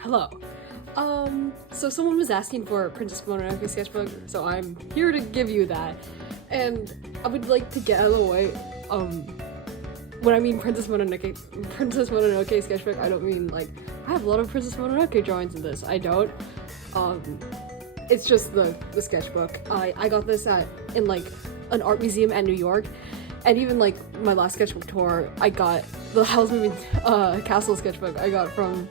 Hello. So someone was asking for a Princess Mononoke sketchbook, so I'm here to give you that. And I would like to get out of the way, when I mean Princess Mononoke sketchbook, I don't mean like, I have a lot of Princess Mononoke drawings in this. I don't. It's just the sketchbook. I got this in like an art museum at New York, and even like my last sketchbook tour, I got the Howl's Moving Castle sketchbook I got from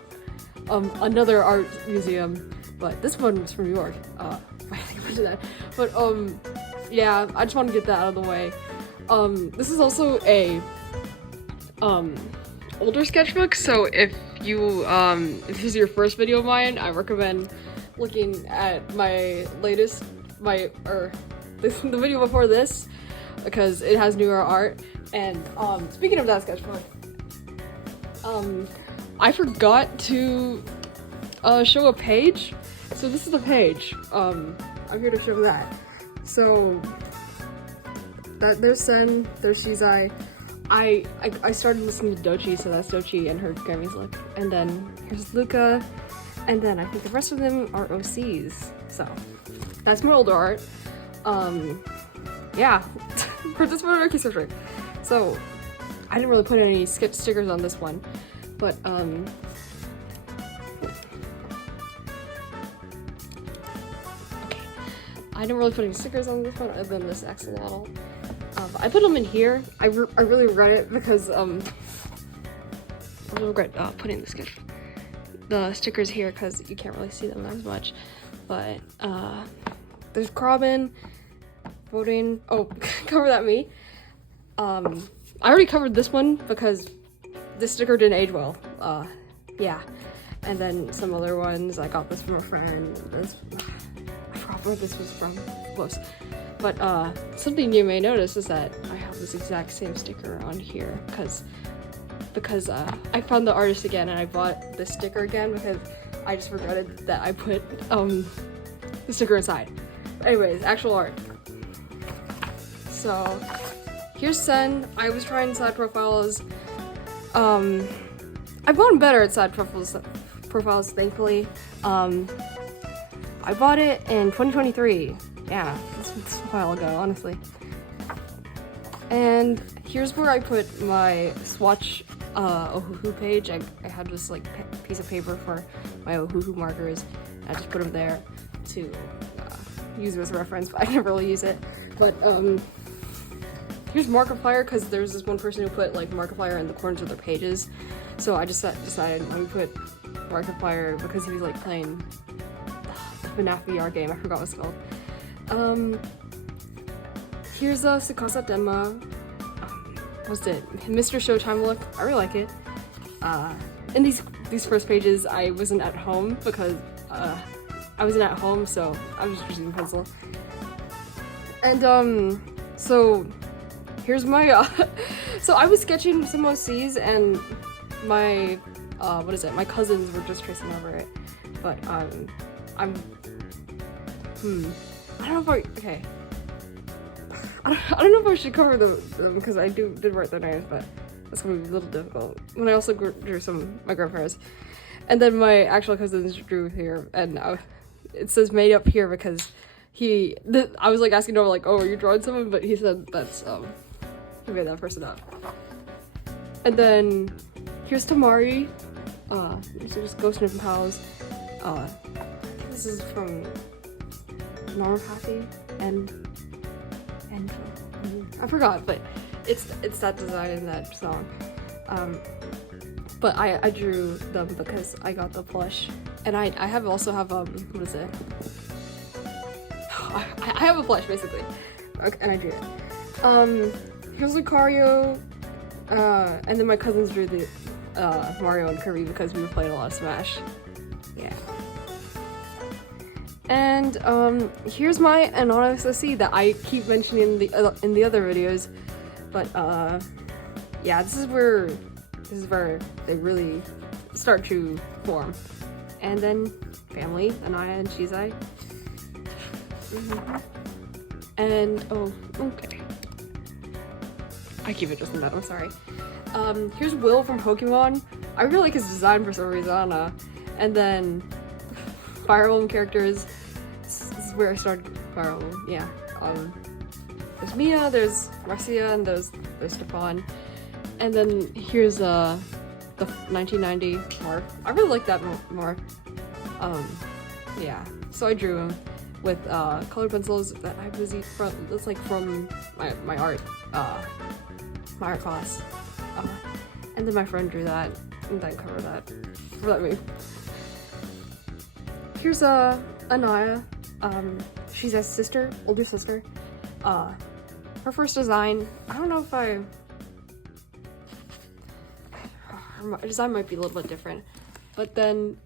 another art museum, but this one was from New York. I think I mentioned that. But yeah, I just want to get that out of the way. This is also a older sketchbook, so if this is your first video of mine, I recommend looking at my latest, the video before this, because it has newer art. And speaking of that sketchbook, I forgot to show a page, so this is the page. I'm here to show that. So there's Sen, there's Shizai. I started listening to Dochi, so that's Dochi and her Grammys look. And then here's Luca, and then I think the rest of them are OCs. So that's my older art. Yeah, Princess Mononoke sketchbook. So I didn't really put any sketch stickers on this one, but okay, I didn't really put any stickers on this one other than this axolotl. I put them in here. I really regret it because I really regret putting the stickers here because you can't really see them as much. But there's Robin voting. Oh, cover that me. I already covered this one because this sticker didn't age well. Yeah. And then some other ones. I got this from a friend. I forgot where this was from. Close. But something you may notice is that I have this exact same sticker on here because I found the artist again and I bought this sticker again because I just regretted that I put the sticker inside. But anyways, actual art. So here's Sen. I was trying side profiles. I've gotten better at side profiles, thankfully. I bought it in 2023. Yeah, it's a while ago, honestly. And here's where I put my swatch Ohuhu page. I had this like piece of paper for my Ohuhu markers. I just put them there to use it as a reference, but I never really use it. But here's Markiplier, because there's this one person who put like Markiplier in the corners of their pages. So I just decided let me put Markiplier because he was like playing the FNAF VR game. I forgot what it's called. Here's Sakasa Denma. What's it? Mr. Showtime look. I really like it. In these first pages, I wasn't at home because I wasn't at home, so I was just using pencil. And so here's my so I was sketching some OCs and my my cousins were just tracing over it. But I don't know if I don't know if I should cover them because I did write their names, but that's gonna be a little difficult. When I also drew some of my grandparents, and then my actual cousins drew here, and it says made up here because I was like asking over like, oh, are you drawing someone? But he said that's he made that person up. And then here's Tamari. These are just Ghost and Pals. I think this is from Normathy and I forgot, but it's that design in that song. But I drew them because I got the plush, and I also have what is it? I have a plush basically, okay, and I drew it. Here's Lucario, and then my cousins drew the Mario and Kirby because we were playing a lot of Smash. Yeah. And here's my anonymous OC that I keep mentioning in the other videos, but yeah, this is where they really start to form. And then family, Anaya and Shizai. And oh, okay, I keep it just in that. I'm sorry. Here's Will from Pokemon. I really like his design for some reason. I don't know. And then Fire Emblem characters. This is where I started Fire Emblem. Yeah. There's Mia, there's Marcia, and there's Stefan. And then here's the 1990 Mark. I really like that Mark. Yeah. So I drew him with colored pencils that I was from. That's like from my art class. And then my friend drew that and then covered that for that movie. Here's Anaya. She's a sister, older sister. Her first design, I don't know if her design might be a little bit different. But then,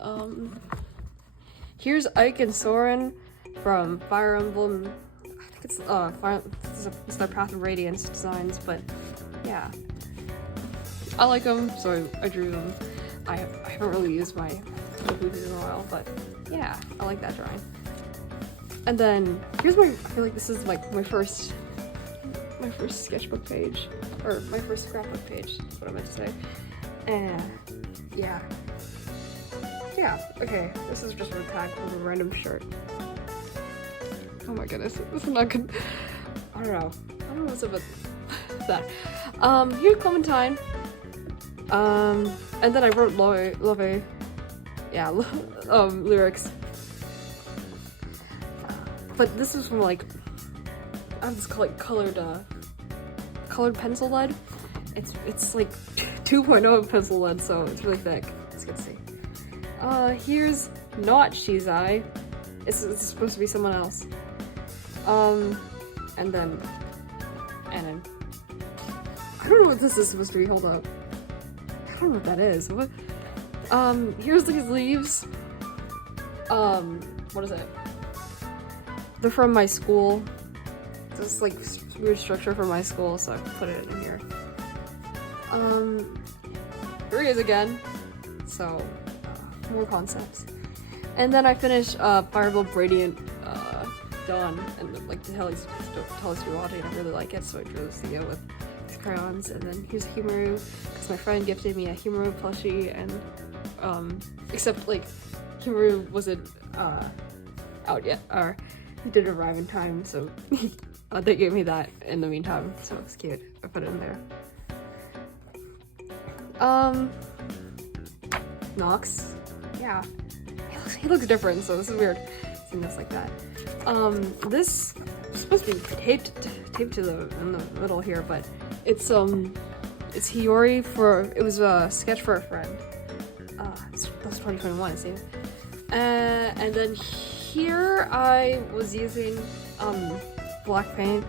here's Ike and Soren from Fire Emblem. I think it's the Path of Radiance designs, but yeah. I like them, so I drew them. I haven't really used my Hoodoo in a while, but yeah, I like that drawing. And then here's I feel like this is like my first sketchbook page, or my first scrapbook page, is what I meant to say. And yeah, okay, this is just a tag from a random shirt. Oh my goodness, this is not good. I don't know what's up with that. Here's Clementine. And then I wrote Love, yeah, lyrics. But this is from like, I have this like colored pencil lead. It's like 2.0 pencil lead, so it's really thick. It's good to see. Here's not Shizai. It's supposed to be someone else. And then I don't know what this is supposed to be. Hold up. I don't know what that is. What? Here's these leaves. What is it? They're from my school. This like weird structure from my school, so I put it in here. Here he is again. So more concepts. And then I finished Fireball Radiant Dawn, and like the Telus Duality, and I really like it, so I drew this together with these crayons. And then here's Himaru, because my friend gifted me a Himaru plushie, and except like Himaru wasn't out yet, or he didn't arrive in time, so they gave me that in the meantime, so it's cute. I put it in there. Nox, yeah, he looks different, so this is weird seeing this like that. This is supposed to be taped to in the middle here, but it's Hiyori it was a sketch for a friend. That's 2021, see. And then here I was using black paint.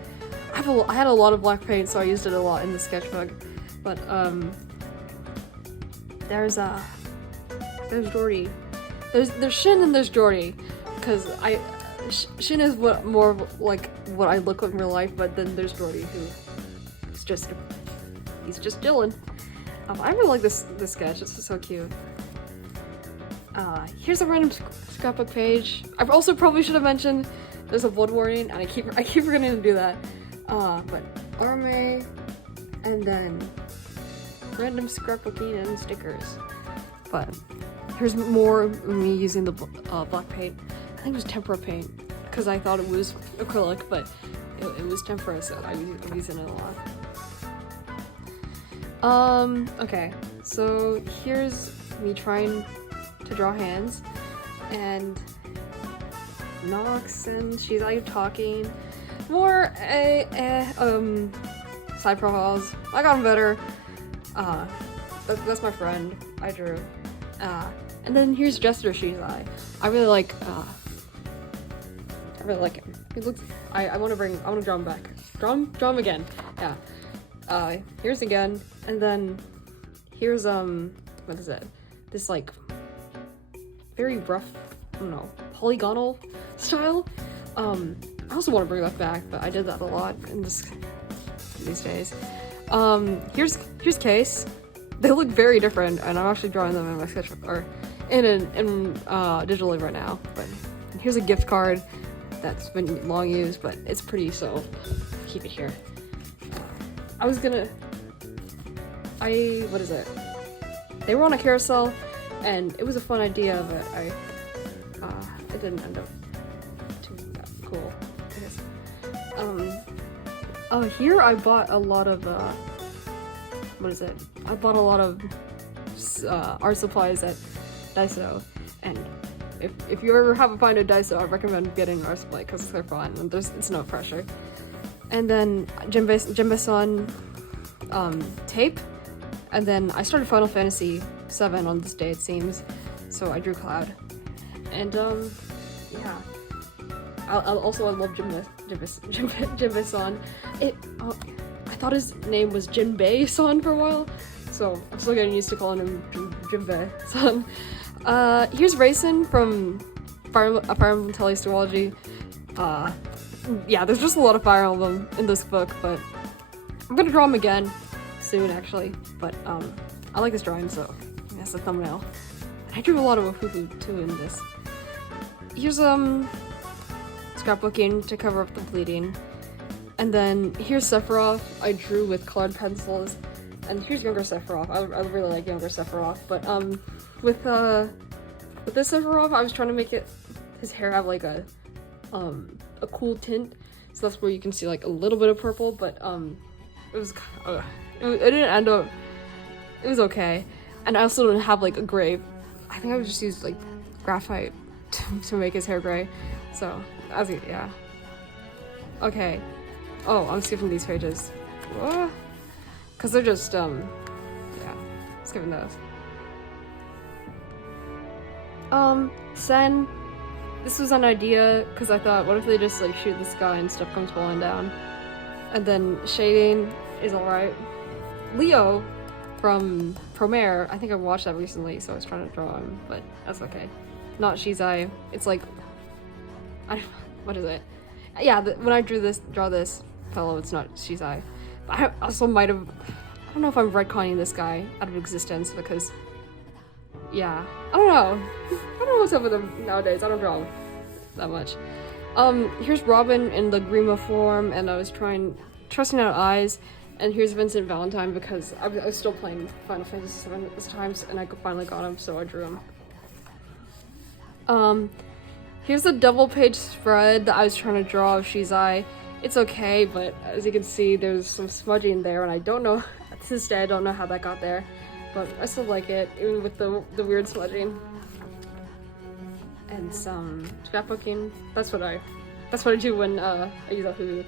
I had a lot of black paint, so I used it a lot in the sketchbook. But there's Jordy. There's Shin and there's Jordy, because Shin is more like what I look like in real life, but then there's Jordy, he's just chilling. I really like this sketch. It's just so cute. Here's a random scrapbook page. I also probably should have mentioned there's a blood warning, and I keep forgetting to do that. But Arme, and then random scrapbooking and stickers. But here's more of me using the black paint. I think it was tempera paint, because I thought it was acrylic, but it was tempera, so I'm using it a lot. Okay, so here's me trying to draw hands, and Nox, and she's like talking. More side profiles. I got them better. That's my friend. I drew. And then here's Jester Shizai. I really like him. He looks. I want to draw him back. Draw him again. Yeah. Here's again, and then here's what is it? This like very rough, I don't know, polygonal style. I also want to bring that back, but I did that a lot these days. Here's Case. They look very different, and I'm actually drawing them in my sketchbook, or in digitally right now. But here's a gift card that's been long used, but it's pretty, so keep it here. What is it? They were on a carousel, and it was a fun idea, but it didn't end up too that cool, I guess. Here I bought a lot of, what is it? I bought a lot of art supplies at Daiso, and if you ever haven't found a Daiso, I recommend getting an art supply because they're fun and it's no pressure. And then Jinbei-san tape, and then I started Final Fantasy 7 on this day, it seems, so I drew Cloud. And yeah, I love Jinbei-san. I thought his name was Jinbei-san for a while, so I'm still getting used to calling him Jinbei-san. Here's Raisin from Fire Emblem Teleology. Yeah, there's just a lot of Fire Emblem in this book, but I'm gonna draw him again soon, actually. But I like this drawing, so that's the thumbnail. I drew a lot of Ofufu too in this. Here's scrapbooking to cover up the bleeding, and then here's Sephiroth. I drew with colored pencils, and here's younger Sephiroth. I really like younger Sephiroth, but with this Sephiroth, I was trying to make his hair have like a cool tint, so that's where you can see like a little bit of purple, but it didn't end up, it was okay. And I also didn't have like a gray, I think I would just use like graphite to make his hair gray, so yeah. Okay, oh, I'm skipping these pages because they're just yeah, skipping those. Sen, this was an idea because I thought, what if they just like shoot the sky and stuff comes falling down? And then shading is alright. Leo from Promare, I think I watched that recently, so I was trying to draw him, but that's okay. Not Shizai. It's like, what is it? Yeah, when I draw this fellow, it's not Shizai. But I also might have, I don't know if I'm retconning this guy out of existence because, yeah, I don't know. I don't know what's up with him nowadays. I don't draw that much. Here's Robin in the Grima form, and I was trusting out eyes. And here's Vincent Valentine because I was still playing Final Fantasy 7 at this time, and I finally got him, so I drew him. Here's the double page spread that I was trying to draw of Shizai. It's okay, but as you can see, there's some smudging there, and I don't know, to this day, I don't know how that got there. But I still like it, even with the weird smudging. And some scrapbooking. That's what I do when I use Ofufu.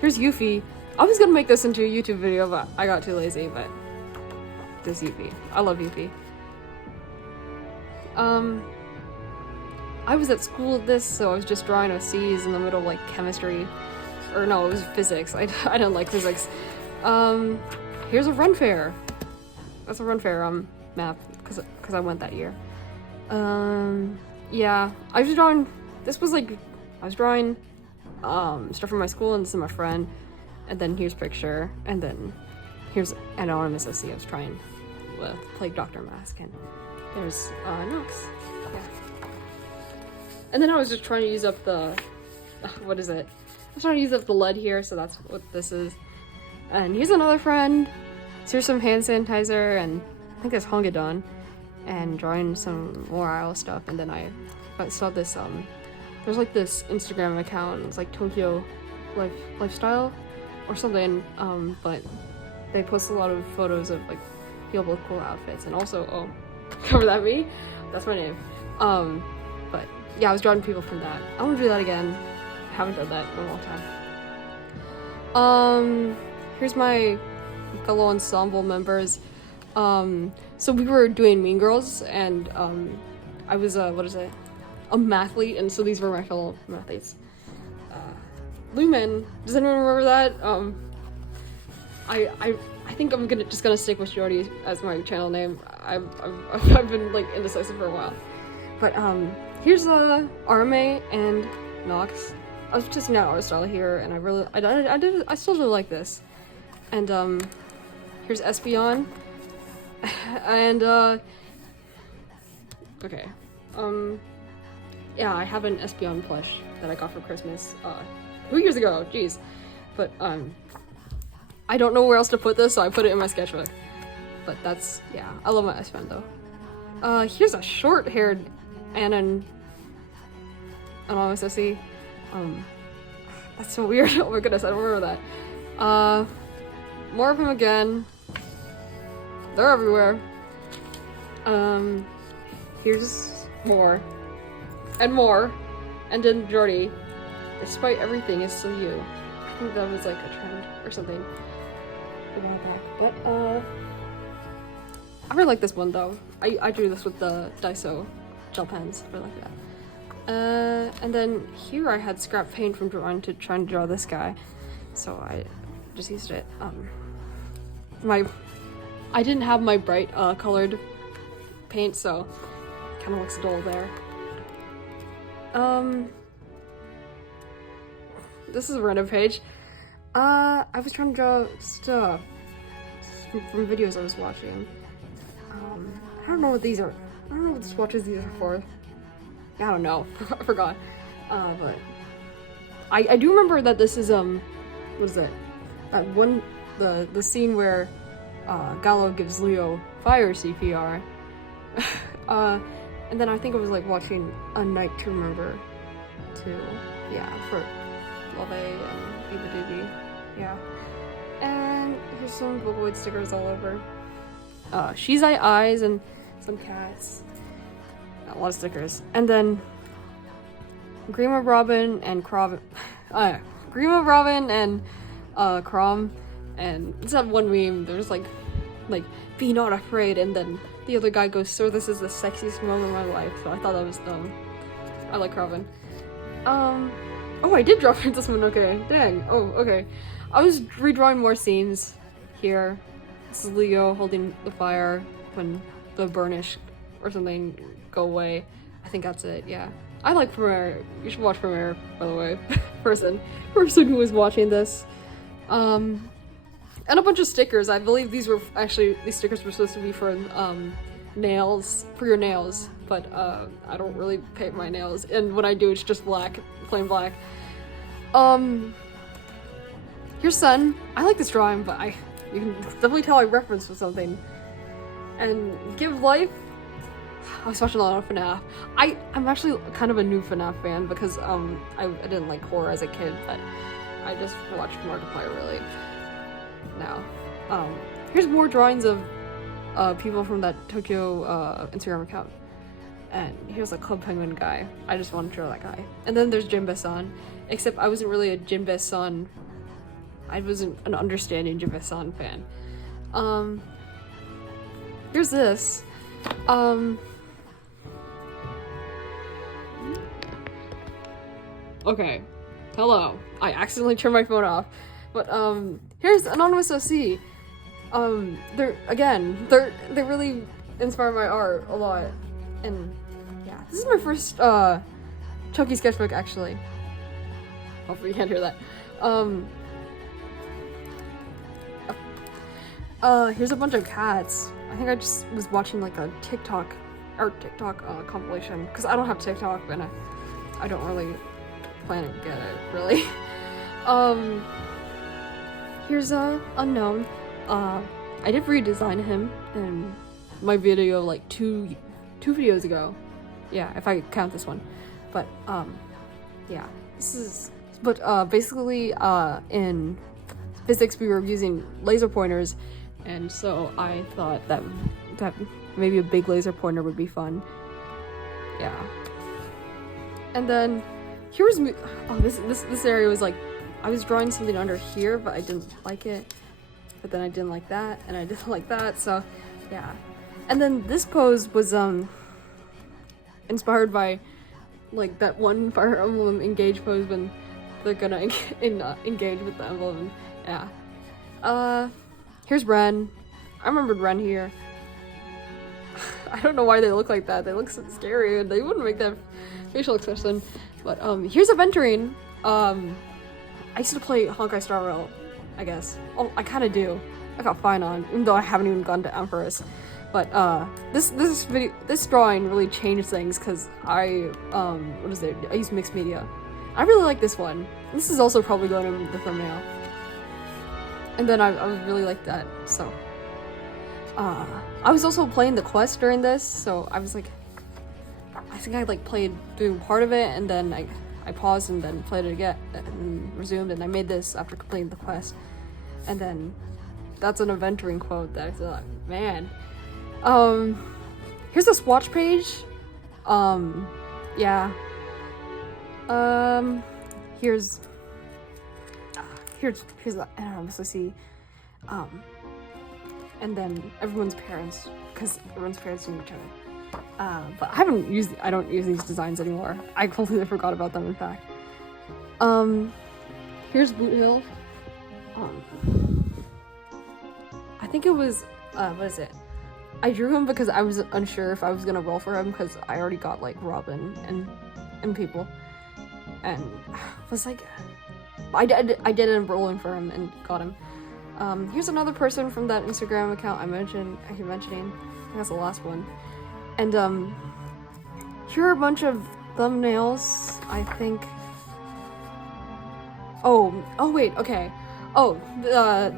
Here's Yuffie. I was gonna make this into a YouTube video, but I got too lazy, but there's Yuffie. I love Yuffie. I was at school with this, so I was just drawing OCs in the middle of like chemistry. Or no, it was physics. I didn't like physics. Here's a run fair. That's a run fair map because I went that year. Yeah, I was drawing. This was like I was drawing stuff from my school, and this is my friend. And then here's picture, and then here's an anonymous OC I was trying with Plague Doctor mask, and there's Nox. Yeah. And then I was just trying to use up the what is it? I was trying to use up the lead here, so that's what this is. And here's another friend. So here's some hand sanitizer, and I think there's Hongadon, and drawing some more IL stuff. And then I saw this, there's like this Instagram account, it's like Tokyo Lifestyle or something, but they post a lot of photos of like people with cool outfits, and also, cover that me? That's my name. But yeah, I was drawing people from that. I want to do that again. I haven't done that in a long time. Here's my fellow ensemble members. So we were doing Mean Girls, and I was a mathlete, and so these were my fellow mathletes. Lumen, does anyone remember that? I think I'm just gonna stick with Jordy as my channel name. I've been like indecisive for a while. But here's Arme and Nox. I was testing out art style here, and I still do like this. And here's Espeon. And okay. Yeah, I have an Espeon plush that I got for Christmas 2 years ago. Jeez. But I don't know where else to put this, so I put it in my sketchbook. but that's, yeah, I love my S friend though. Here's a short-haired Anon SOC. That's so weird. Oh my goodness, I don't remember that. More of him again. They're everywhere. Here's more. And more. And then Jordy. Despite everything, is still you. I think that was like a trend or something a while back. But, I really like this one though. I drew this with the Daiso gel pens. I really like that. And then here I had scrap paint from trying to draw this guy. So I just used it. I didn't have my bright colored paint, so it kind of looks dull there. This is a random page. I was trying to draw stuff from videos I was watching. I don't know what these are. I don't know what swatches these are for. I don't know. I forgot. But I do remember that this is what is it? That one the scene where Gallo gives Leo fire CPR. And then I think I was like watching A Night to Remember too. Yeah, for Love and Biba Doobie. Yeah. And here's some Void stickers all over. She's Eye Eyes and some cats. A lot of stickers. And then Grima Robin and Crom. Grima Robin and Crom. And it's that one meme. There's like be not afraid, and then the other guy goes, "Sir, this is the sexiest moment of my life." So I thought that was dumb. I like Robin. Oh, I did draw Princess Mononoke. Dang. Oh, okay. I was redrawing more scenes here. This is Leo holding the fire when the burnish or something go away. I think that's it. Yeah. I like Premiere. You should watch Premiere, by the way. person who was watching this. And a bunch of stickers. I believe these stickers were supposed to be for nails, for your nails, but I don't really paint my nails, and when I do, it's just black, plain black. Here's Sun. I like this drawing, but you can definitely tell I referenced with something. And Give Life. I was watching a lot of FNAF. I'm actually kind of a new FNAF fan because I didn't like horror as a kid, but I just watched Markiplier really now. Here's more drawings of people from that Tokyo Instagram account. And here's a Club Penguin guy. I just want to draw that guy. And then there's Jinbe-san. Except I wasn't really a Jinbe-san. I wasn't an understanding Jinbe-san fan. Here's this. Okay. Hello. I accidentally turned my phone off. But here's Anonymous OC. They really inspire my art a lot. And yeah, this is my first chunky sketchbook actually. Hopefully you can't hear that. Here's a bunch of cats. I think I just was watching like a TikTok compilation because I don't have TikTok and I don't really plan to get it really. Here's Unknown. I did redesign him in my video like two videos ago. Yeah, if I count this one. But yeah, this is. But basically, in physics we were using laser pointers, and so I thought that maybe a big laser pointer would be fun. Yeah. And then here was me. Oh, this area was like, I was drawing something under here, but I didn't like it. But then I didn't like that, and I didn't like that. So, yeah. And then this pose was inspired by like that one Fire Emblem engage pose when they're gonna engage with the emblem. Yeah. Here's Ren. I remembered Ren here. I don't know why they look like that. They look so scary, and they wouldn't make that facial expression. But here's Aventurine. I used to play Honkai Star Rail, I guess. Oh, I kind of do. I got fine on, even though I haven't even gone to Empress. But this drawing really changed things because I use mixed media. I really like this one. This is also probably going in the thumbnail. And then I really like that. So I was also playing the quest during this, so I was like, I think I like played through part of it, and then I paused and then played it again and resumed, and I made this after completing the quest. And then that's an aventuring quote that I thought, man. Here's the swatch page. Yeah. Here's the, I don't obviously see, and then everyone's parents, because everyone's parents knew each other. But I don't use these designs anymore. I completely forgot about them, in fact. Here's Boot Hill. I think it was, what is it? I drew him because I was unsure if I was gonna roll for him, because I already got like Robin and people, and was like, I did end up rolling for him and got him. Here's another person from that Instagram account I keep mentioning. I think that's the last one. And here are a bunch of thumbnails, I think. Oh wait, okay. Oh,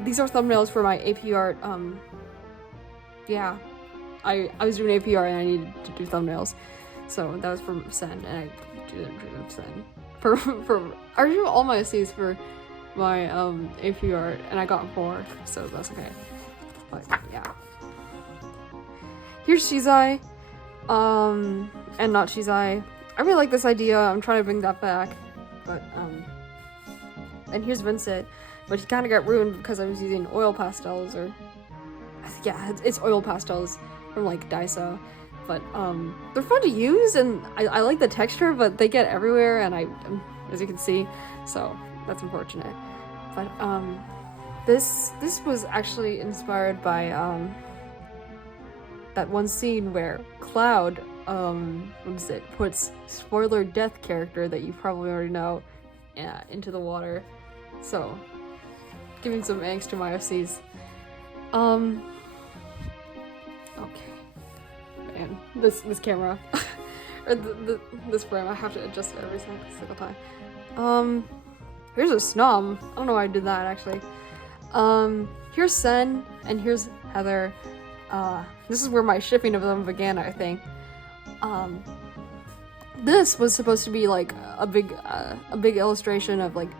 these are thumbnails for my AP art. Yeah, I was doing AP art and I needed to do thumbnails, so that was for Sen, and I didn't drew Sen. I drew all my C's for my AP art, and I got 4, so that's okay. But yeah, here's Shizai, and not Shizai. I really like this idea. I'm trying to bring that back, but and here's Vincent, but he kind of got ruined because I was using oil pastels, or yeah, it's oil pastels from like Daiso. But they're fun to use, and I like the texture, but they get everywhere, and as you can see, so that's unfortunate. But this was actually inspired by that one scene where Cloud puts spoiler death character that you probably already know into the water, so giving some angst to my OCs. Okay. Man, this camera or this frame, I have to adjust it every single time. Here's a snom. I don't know why I did that actually. Here's Sen and here's Heather. This is where my shipping of them began, I think. This was supposed to be like a big illustration of like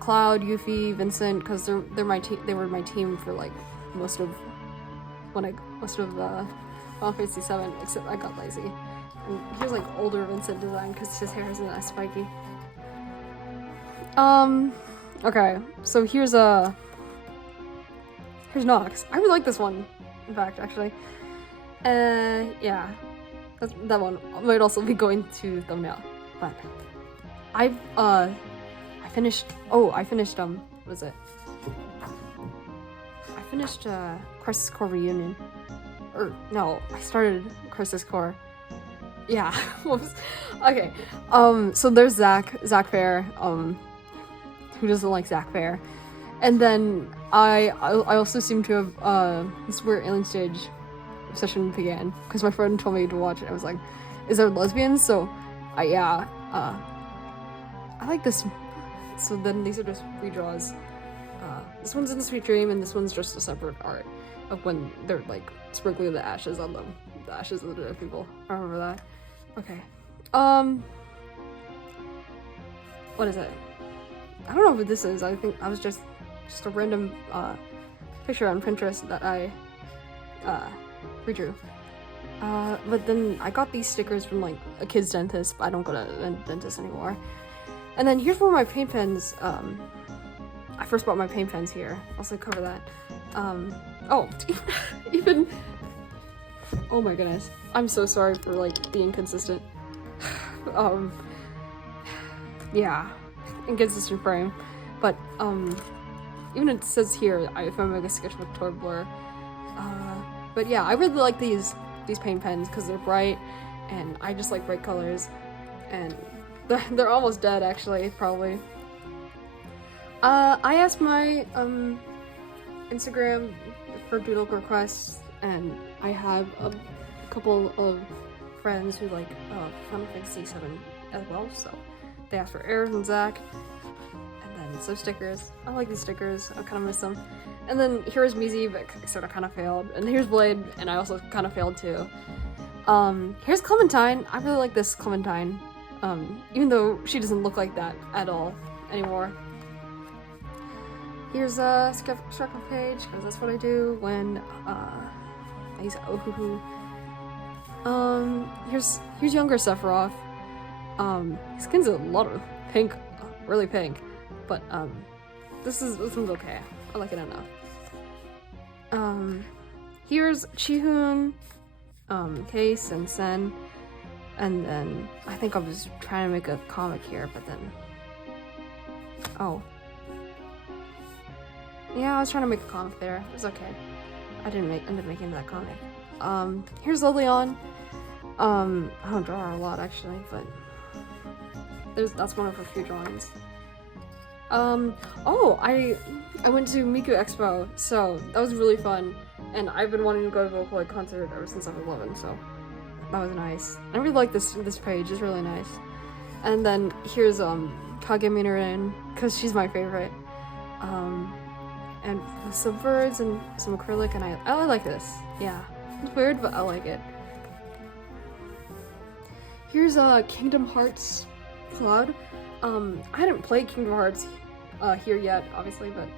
Cloud, Yuffie, Vincent, because they're my team. They were my team for like most of Final Fantasy 7, except I got lazy. And here's like older Vincent design because his hair isn't as spiky. Okay, so here's Nox. I really like this one, in fact, actually. Yeah, that one might also be going to thumbnail, but I finished, what was it? I finished, Crisis Core Reunion. Or, no, I started Crisis Core. Yeah, whoops. Okay, so there's Zach Fair, who doesn't like Zach Fair. And then I also seem to have, this is where Alien Stage obsession began, because my friend told me to watch it. I was like, is there lesbians? So, yeah, I like this. So then these are just redraws. This one's in the Sweet Dream, and this one's just a separate art of when they're like sprinkling the ashes on them. The ashes of the dead people. I remember that. Okay. What is it? I don't know what this is. I think I was just a random picture on Pinterest that I redrew. But then I got these stickers from like a kid's dentist, but I don't go to a dentist anymore. And then here's where my paint pens, I first bought my paint pens here. I'll also cover that. Oh, even, oh my goodness. I'm so sorry for like being consistent. Yeah, inconsistent frame. But, even it says here, if I make a sketchbook toward blur. But yeah, I really like these paint pens because they're bright, and I just like bright colors. And they're almost dead, actually, probably. I asked my Instagram for doodle requests, and I have a couple of friends who like Final Fantasy 7 as well, so they asked for Aerith and Zach, and then some stickers. I like these stickers, I kind of miss them. And then here's Mizi, but sort of kind of failed. And here's Blade, and I also kind of failed too. Here's Clementine. I really like this Clementine. Even though she doesn't look like that at all anymore. Here's a sketchbook page, because that's what I do when I use Ohuhu. Here's younger Sephiroth. His skin's a lot of pink, really pink, but this one's okay. I like it enough. Here's Chihoon, Case, and Sen, and then I think I was trying to make a comic here, but then yeah, I was trying to make a comic there. It was okay. I didn't end up making that comic. Here's Lyon. I don't draw her a lot actually, but that's one of her few drawings. I went to Miku Expo, so that was really fun, and I've been wanting to go to a Vocaloid concert ever since I was 11, so that was nice. I really like this page, it's really nice. And then here's Kage Minoren, because she's my favorite. And some birds and some acrylic, and I like this. Yeah, it's weird, but I like it. Here's Kingdom Hearts Cloud. I hadn't played Kingdom Hearts here yet, obviously, but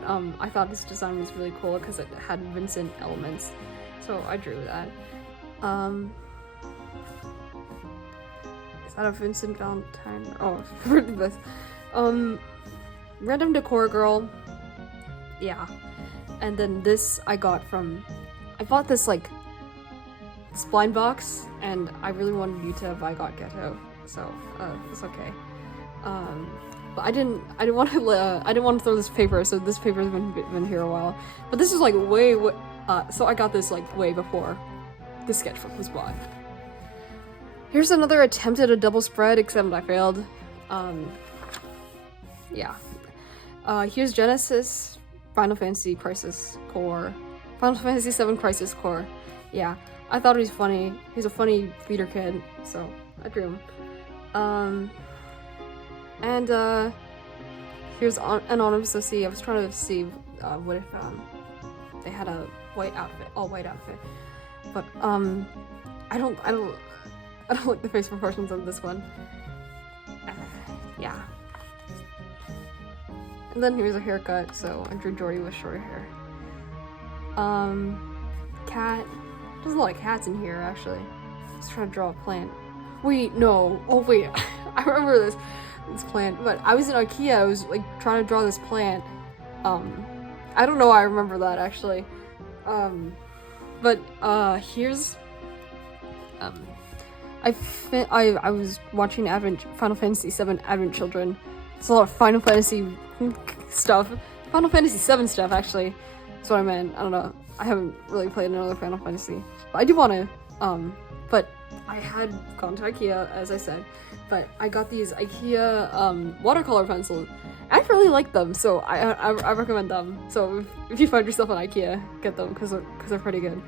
I thought this design was really cool because it had Vincent elements, so I drew that. Is that a Vincent Valentine? Oh, where did this? Random decor girl. Yeah. And then this I got from, I bought this like blind box, and I really wanted Yuta, but I got Ghetto, so it's okay. But I didn't want to throw this paper, so this paper's been here a while. But this is like so I got this like way before the sketchbook was bought. Here's another attempt at a double spread, except I failed. Yeah. Here's Genesis, Final Fantasy Crisis Core, Final Fantasy VII Crisis Core. Yeah, I thought he was funny. He's a funny theater kid, so I drew him. And here's an anonymous OC. I was trying to see what if they had a all white outfit, but I don't like the face proportions of this one. Yeah. And then here's a haircut, so I drew Jordy with short hair. Cat. There's a lot of cats in here, actually. I was trying to draw a plant. Wait, no. Oh, wait. I remember this plant, but I was in IKEA. I was, like, trying to draw this plant. I don't know why I remember that, actually. But here's... I was watching Final Fantasy VII Advent Children. It's a lot of Final Fantasy stuff. Final Fantasy VII stuff, actually. That's what I meant. I don't know. I haven't really played another Final Fantasy. But I do want to. But I had gone to IKEA, as I said. But I got these IKEA watercolor pencils. I really like them, so I recommend them. So if you find yourself in IKEA, get them, because they're pretty good.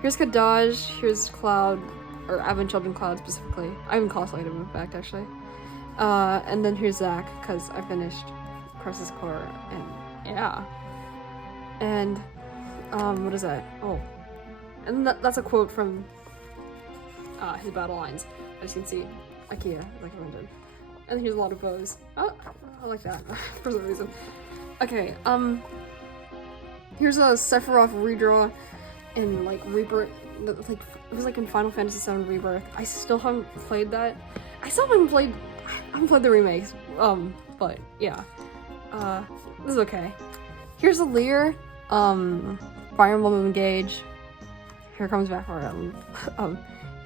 Here's Kadaj. Here's Cloud. Or Advent Children Cloud, specifically. I haven't cosplayed him, in fact, actually. And then here's Zach, because I finished Crisis Core, and yeah. And, what is that? Oh. And that's a quote from his battle lines. As you can see, IKEA, like I mentioned. And here's a lot of bows. Oh, I like that, for some reason. Okay, here's a Sephiroth redraw in, like, Rebirth. Like, it was like in Final Fantasy VII Rebirth. I still haven't played that. I haven't played the remakes. But yeah. This is okay. Here's a Lear. Fire Emblem Engage. Here comes back Fire Emblem.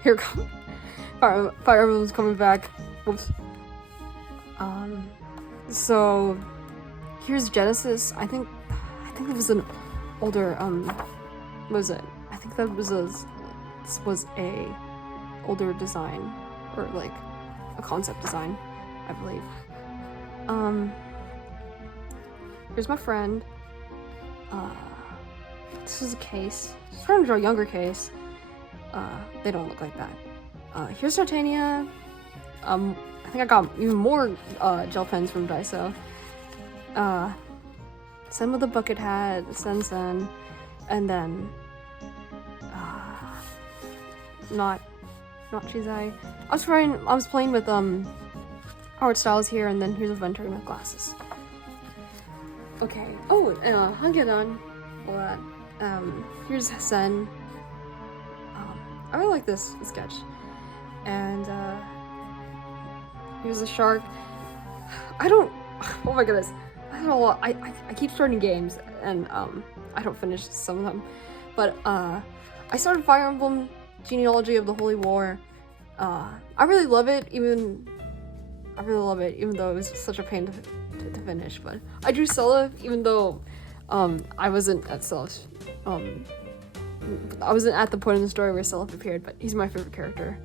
Here comes Fire Emblem's coming back. Whoops. So here's Genesis. I think it was an older what was it? I think that was a older design, or like a concept design, I believe. Here's my friend. This is a case. Just trying to draw a younger case. They don't look like that. Here's Sartania. I think I got even more gel pens from Daiso. Sen with the bucket hat, Sen, and then not Chizai. I was playing with art styles here, and then here's a Venturing with glasses. Okay. Oh, Hangedan. Well, here's Sen. I really like this sketch. And here's a shark. Oh my goodness. I don't know. I keep starting games and I don't finish some of them. But I started Fire Emblem Genealogy of the Holy War. I really love it, even though it was such a pain to finish. But I drew Seliph, even though I wasn't at Seliph. I wasn't at the point in the story where Seliph appeared, but he's my favorite character.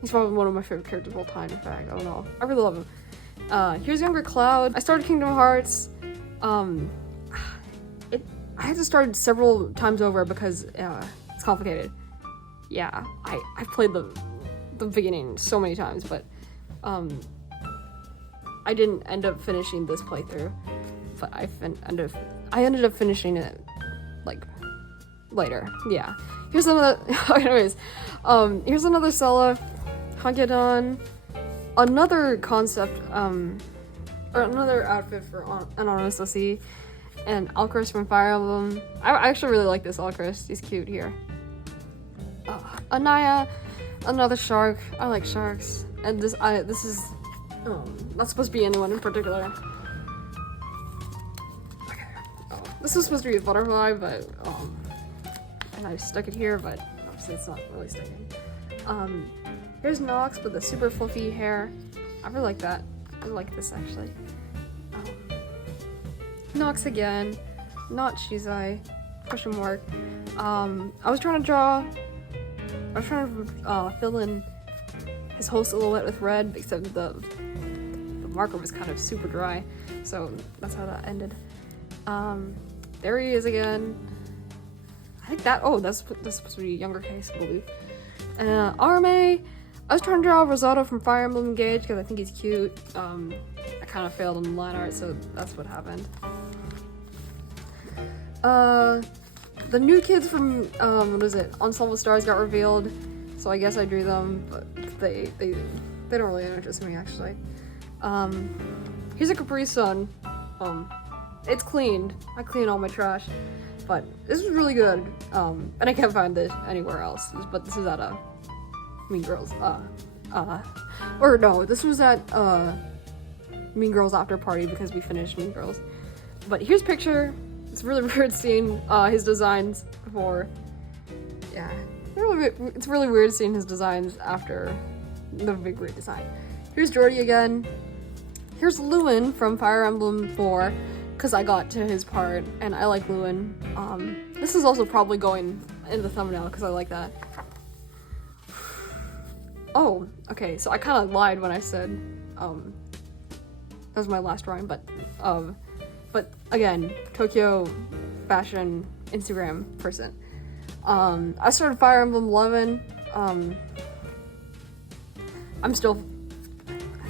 He's probably one of my favorite characters of all time, in fact. I don't know. I really love him. Here's Younger Cloud. I started Kingdom Hearts. I had to start several times over because it's complicated. Yeah, I played the beginning so many times, but I didn't end up finishing this playthrough. But I ended up finishing it like later. Yeah. Here's another. Anyways, here's another Seliph, Hagedon, another concept, or another outfit for Anonymous LC, and Alcrest from Fire Emblem. I actually really like this Alcrest. He's cute here. Anaya, another shark. I like sharks. And this is not supposed to be anyone in particular. Okay. This was supposed to be a butterfly, but and I stuck it here, but obviously it's not really sticking. Here's Nox with the super fluffy hair. I really like that. I like this actually. Nox again, not Shizai, question mark. I was trying to fill in his whole silhouette with red, except the marker was kind of super dry, so that's how that ended. There he is again. I think that's supposed to be a younger case, I believe. Arme, I was trying to draw Rosato from Fire Emblem Engage because I think he's cute. I kind of failed on the line art, so that's what happened. The new kids from what is it? Ensemble Stars got revealed, so I guess I drew them, but they don't really interest me actually. Here's a Capri Sun. It's cleaned. I clean all my trash, but this is really good. And I can't find this anywhere else. But this is at a Mean Girls. Or no, this was at Mean Girls after party because we finished Mean Girls. But here's a picture. It's really weird seeing his designs before. Yeah, it's really weird seeing his designs after the big redesign. Here's Jordy again. Here's Lewin from Fire Emblem 4, because I got to his part, and I like Lewin. This is also probably going in the thumbnail, because I like that. Oh, okay, so I kind of lied when I said, that was my last drawing, but again, Tokyo fashion Instagram person. I started Fire Emblem 11.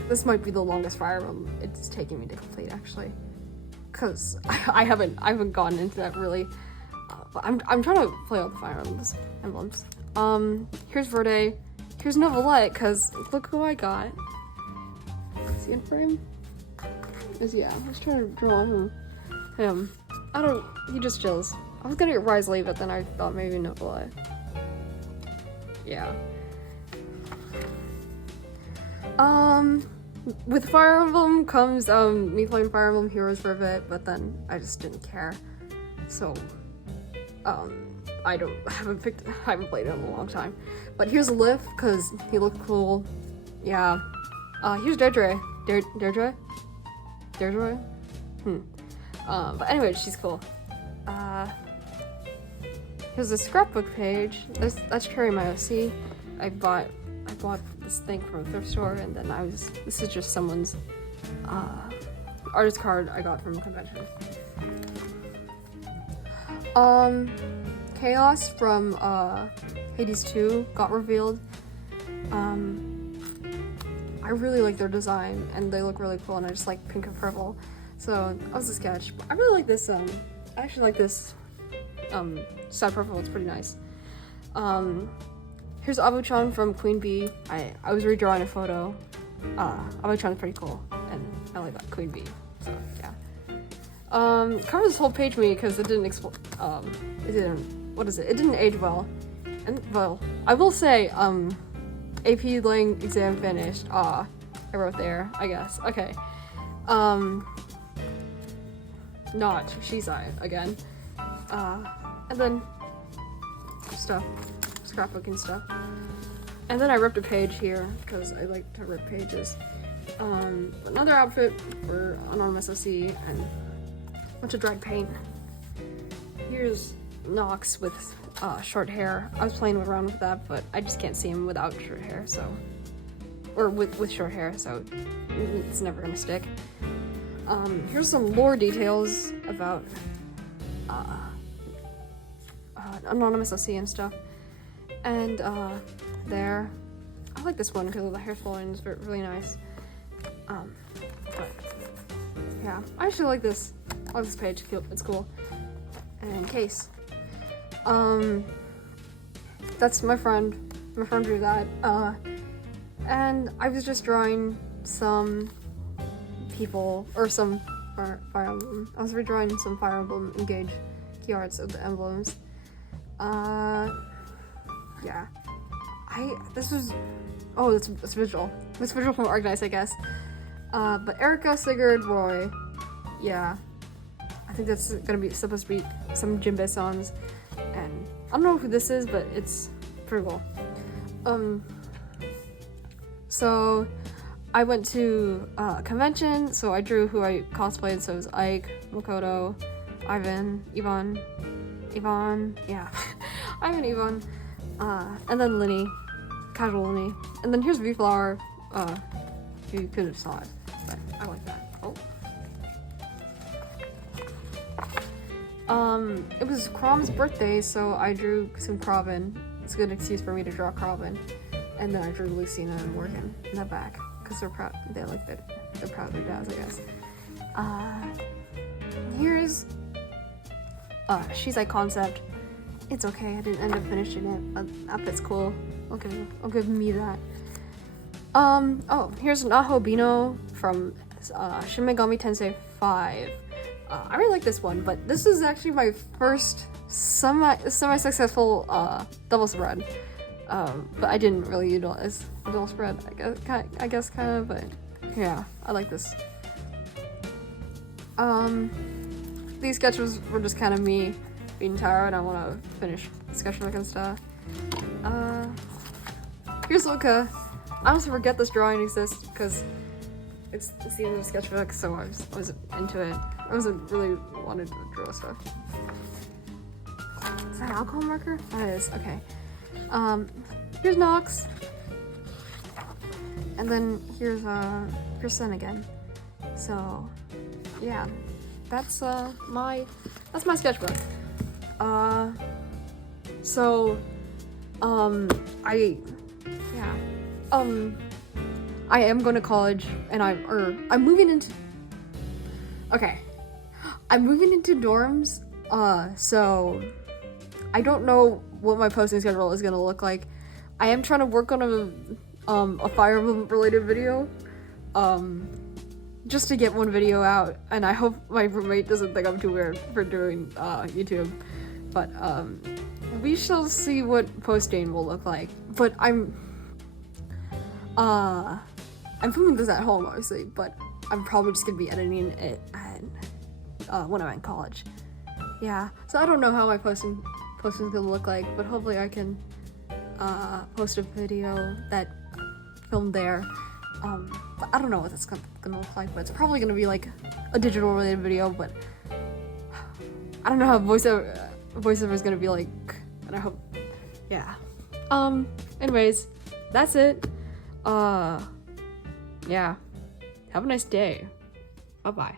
This might be the longest Fire Emblem it's taking me to complete, actually, because I haven't gotten into that really. But I'm trying to play all the Fire Emblems. Here's Verde. Here's Novelette, because look who I got. Is he in frame? Yeah, I was trying to draw him. He just chills. I was gonna get Risley, but then I thought maybe Novelette. Yeah. With Fire Emblem comes me playing Fire Emblem Heroes for a bit, but then I just didn't care. So I haven't played it in a long time. But here's Lif, cause he looked cool. Yeah. Here's Deirdre. Deirdre? But anyway, she's cool. Here's a scrapbook page. That's Cherry My OC. I bought this thing from a thrift store, and then this is just someone's artist card I got from a convention. Chaos from Hades 2 got revealed. I really like their design, and they look really cool, and I just like pink and purple. So that was a sketch. I really like this. I actually like this side profile. It's pretty nice. Here's Abu-chan from Queen Bee. I was redrawing a photo. Abu-chan's pretty cool, and I like that Queen Bee. So yeah. Covers this whole page me because it didn't it didn't age well. And well, I will say, AP Lang exam finished. I wrote there, I guess. Okay. Not Shisai again. And then stuff, scrapbooking stuff. And then I ripped a page here because I like to rip pages. Another outfit for Anonymous OC and a bunch of dried paint. Here's Nox with short hair. I was playing around with that, but I just can't see him without short hair, so, or with short hair, so it's never gonna stick. Here's some lore details about Anonymous OC and stuff. And there, I like this one because of the hair flowing. It's really nice. But yeah, I actually like this. I like this page. It's cool. And case. That's my friend. My friend drew that. And I was just drawing some people, or some Fire Emblem. I was redrawing some Fire Emblem Engage key arts of the emblems. Yeah. This was, oh, it's visual. It's visual from Arknights, I guess. But Erica, Sigurd, Roy, yeah. I think that's gonna be supposed to be some Jinbei songs. And I don't know who this is, but it's pretty cool. So I went to a convention, so I drew who I cosplayed, so it was Ike, Makoto, Ivan, Yvonne, yeah. Ivan, Yvonne, and then Linny, casual Linny. And then here's V-Flower, you could have saw it, but I like that. It was Krom's birthday, so I drew some Krobin. It's a good excuse for me to draw Krobin. And then I drew Lucina and Morgan in the back, because they're proud, they're proud of their dads, I guess. Here's Shisai concept. It's okay, I didn't end up finishing it, but outfit's cool. I'll give me that. Oh, here's Naho Bino from Shin Megami Tensei 5. I really like this one, but this is actually my first semi-successful double spread. But I didn't really utilize a double spread, I guess kind of, but yeah, I like this. These sketches were just kind of me being tired. I want to finish sketchbook and stuff. Here's Luca. I honestly forget this drawing exists because it's the end of the sketchbook, so I was into it. I wasn't really wanted to draw stuff. Is that an alcohol marker? That is, okay. Here's Nox. And then here's Sin again. So yeah, that's my sketchbook. I am going to college, and I'm moving into dorms, so I don't know what my posting schedule is gonna look like. I am trying to work on a Fire Emblem related video, just to get one video out, and I hope my roommate doesn't think I'm too weird for doing YouTube, but we shall see what posting will look like. But I'm filming this at home, obviously, but I'm probably just gonna be editing it when I'm in college. Yeah, so I don't know how my posting's gonna look like, but hopefully I can post a video that filmed there. But I don't know what that's gonna look like, but it's probably gonna be like a digital related video, but I don't know how voiceover is gonna be like, and I hope, yeah. Anyways, that's it. Yeah, have a nice day. Bye-bye.